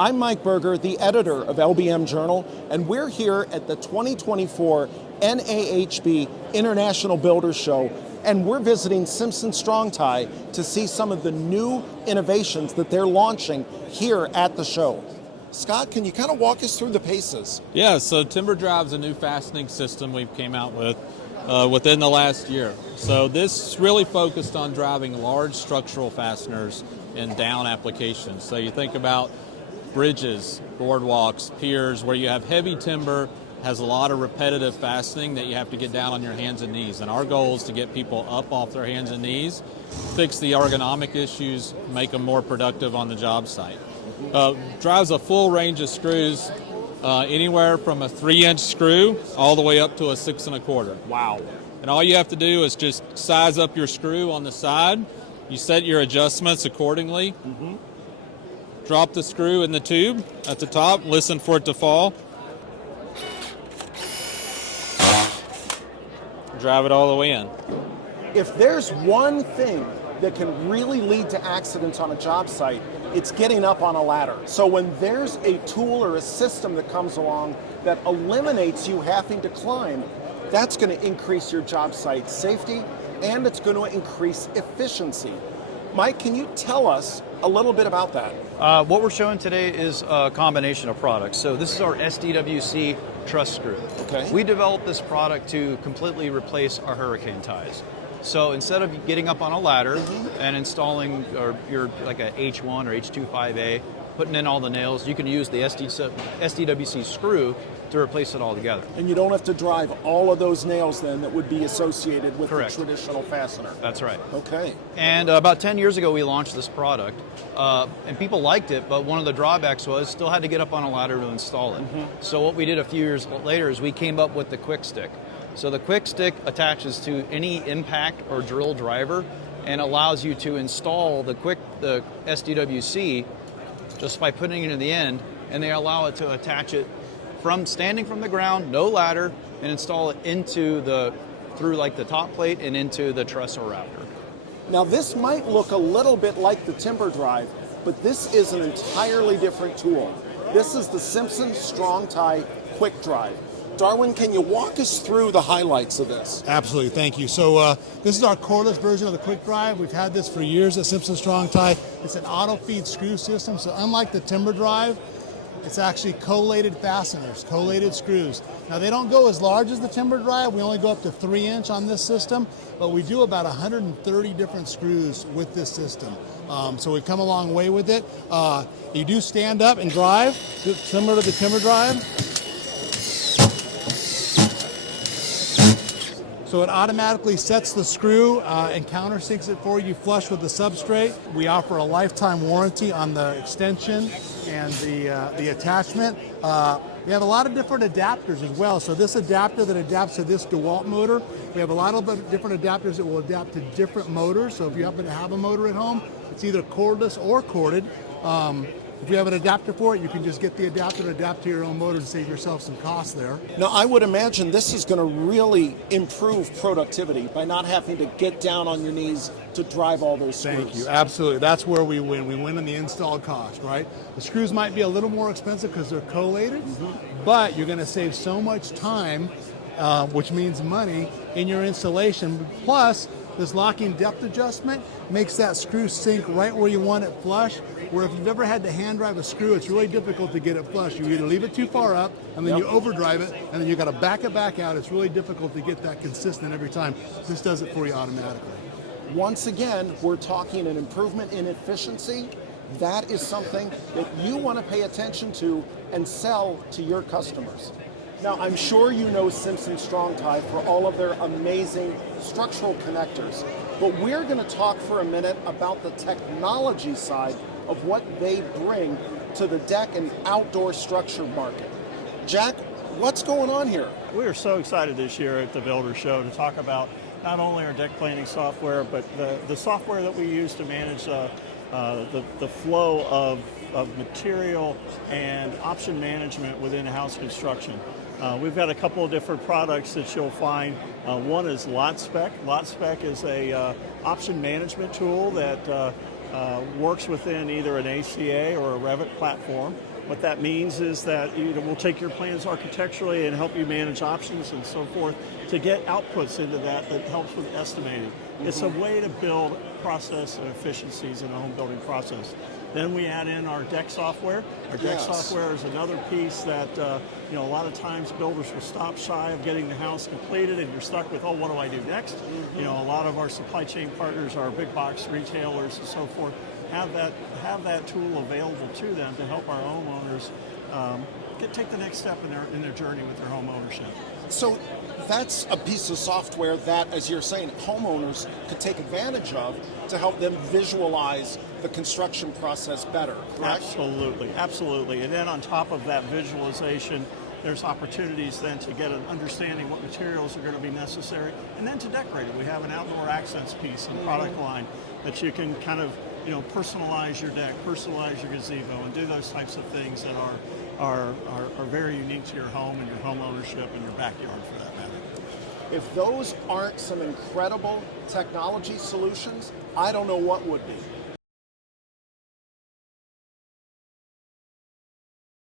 I'm Mike Berger, the editor of LBM Journal, and we're here at the 2024 NAHB International Builders Show, and we're visiting Simpson Strong-Tie to see some of the new innovations that they're launching here at the show. Scott, can you kind of walk us through the paces? Yeah, so Timber Drive's a new fastening system we've came out with within the last year. So this is really focused on driving large structural fasteners in down applications. So you think about bridges, boardwalks, piers, where you have heavy timber, has a lot of repetitive fastening that you have to get down on your hands and knees. And our goal is to get people up off their hands and knees, fix the ergonomic issues, make them more productive on the job site. Drives a full range of screws, anywhere from a 3-inch screw all the way up to a 6 1/4. Wow. And all you have to do is just size up your screw on the side. You set your adjustments accordingly. Drop the screw in the tube at the top, listen for it to fall. Drive it all the way in. If there's one thing that can really lead to accidents on a job site, it's getting up on a ladder. So when there's a tool or a system that comes along that eliminates you having to climb, that's going to increase your job site safety and it's going to increase efficiency. Mike, can you tell us a little bit about that? What we're showing today is a combination of products. So this is our SDWC truss screw. Okay. We developed this product to completely replace our hurricane ties. So instead of getting up on a ladder and installing your like a H1 or H25A, putting in all the nails, you can use the SDWC screw to replace it all together. And you don't have to drive all of those nails then that would be associated with Correct. the traditional fastener. That's right. Okay. And about 10 years ago, we launched this product, and people liked it, but one of the drawbacks was still had to get up on a ladder to install it. So what we did a few years later is we came up with the Quick Stick. So the Quick Stick attaches to any impact or drill driver and allows you to install the SDWC just by putting it in the end, and they allow it to attach it from standing from the ground, no ladder, and install it through like the top plate and into the truss or rafter. Now this might look a little bit like the Timber Drive, but this is an entirely different tool. This is the Simpson Strong-Tie Quick Drive. Darwin, can you walk us through the highlights of this? Absolutely, thank you. So this is our cordless version of the Quick Drive. We've had this for years at Simpson Strong-Tie. It's an auto-feed screw system, so unlike the Timber Drive, it's actually collated fasteners, collated screws. Now they don't go as large as the Timber Drive. We only go up to 3-inch on this system, but we do about 130 different screws with this system. So we've come a long way with it. You do stand up and drive, similar to the Timber Drive. So it automatically sets the screw and countersinks it for you flush with the substrate. We offer a lifetime warranty on the extension and the attachment. We have a lot of different adapters as well. So this adapter that adapts to this DeWalt motor, we have a lot of different adapters that will adapt to different motors. So if you happen to have a motor at home, it's either cordless or corded. If you have an adapter for it, you can just get the adapter and adapt to your own motor and save yourself some costs there. Now I would imagine this is going to really improve productivity by not having to get down on your knees to drive all those screws. Thank you, absolutely. That's where we win. We win on the installed cost, right? The screws might be a little more expensive because they're collated, but you're going to save so much time, which means money, in your installation. Plus, this locking depth adjustment makes that screw sink right where you want it flush, where if you've ever had to hand drive a screw, it's really difficult to get it flush. You either leave it too far up, and then you overdrive it, and then you got to back it back out. It's really difficult to get that consistent every time. This does it for you automatically. Once again, we're talking an improvement in efficiency. That is something that you want to pay attention to and sell to your customers. Now, I'm sure you know Simpson Strong-Tie for all of their amazing structural connectors, but we're going to talk for a minute about the technology side of what they bring to the deck and outdoor structure market. Jack, what's going on here? We are so excited this year at the Builders Show to talk about not only our deck planning software, but the software that we use to manage the flow of material and option management within house construction. We've got a couple of different products that you'll find. One is Lot Spec. Lot Spec is a option management tool that works within either an ACA or a Revit platform. What that means is that we'll take your plans architecturally and help you manage options and so forth to get outputs into that helps with estimating. It's a way to build process and efficiencies in the home building process. Then we add in our deck software. Our deck software is another piece that a lot of times builders will stop shy of getting the house completed, and you're stuck with, oh, what do I do next? A lot of our supply chain partners, our big box retailers and so forth, have that tool available to them to help our homeowners take the next step in their journey with their home ownership. So that's a piece of software that, as you're saying, homeowners could take advantage of to help them visualize the construction process better, correct? Absolutely. And then on top of that visualization, there's opportunities then to get an understanding what materials are going to be necessary, and then to decorate it. We have an outdoor accents piece in the product line that you can kind of personalize your deck, personalize your gazebo, and do those types of things that are very unique to your home and your home ownership and your backyard for that matter. If those aren't some incredible technology solutions, I don't know what would be.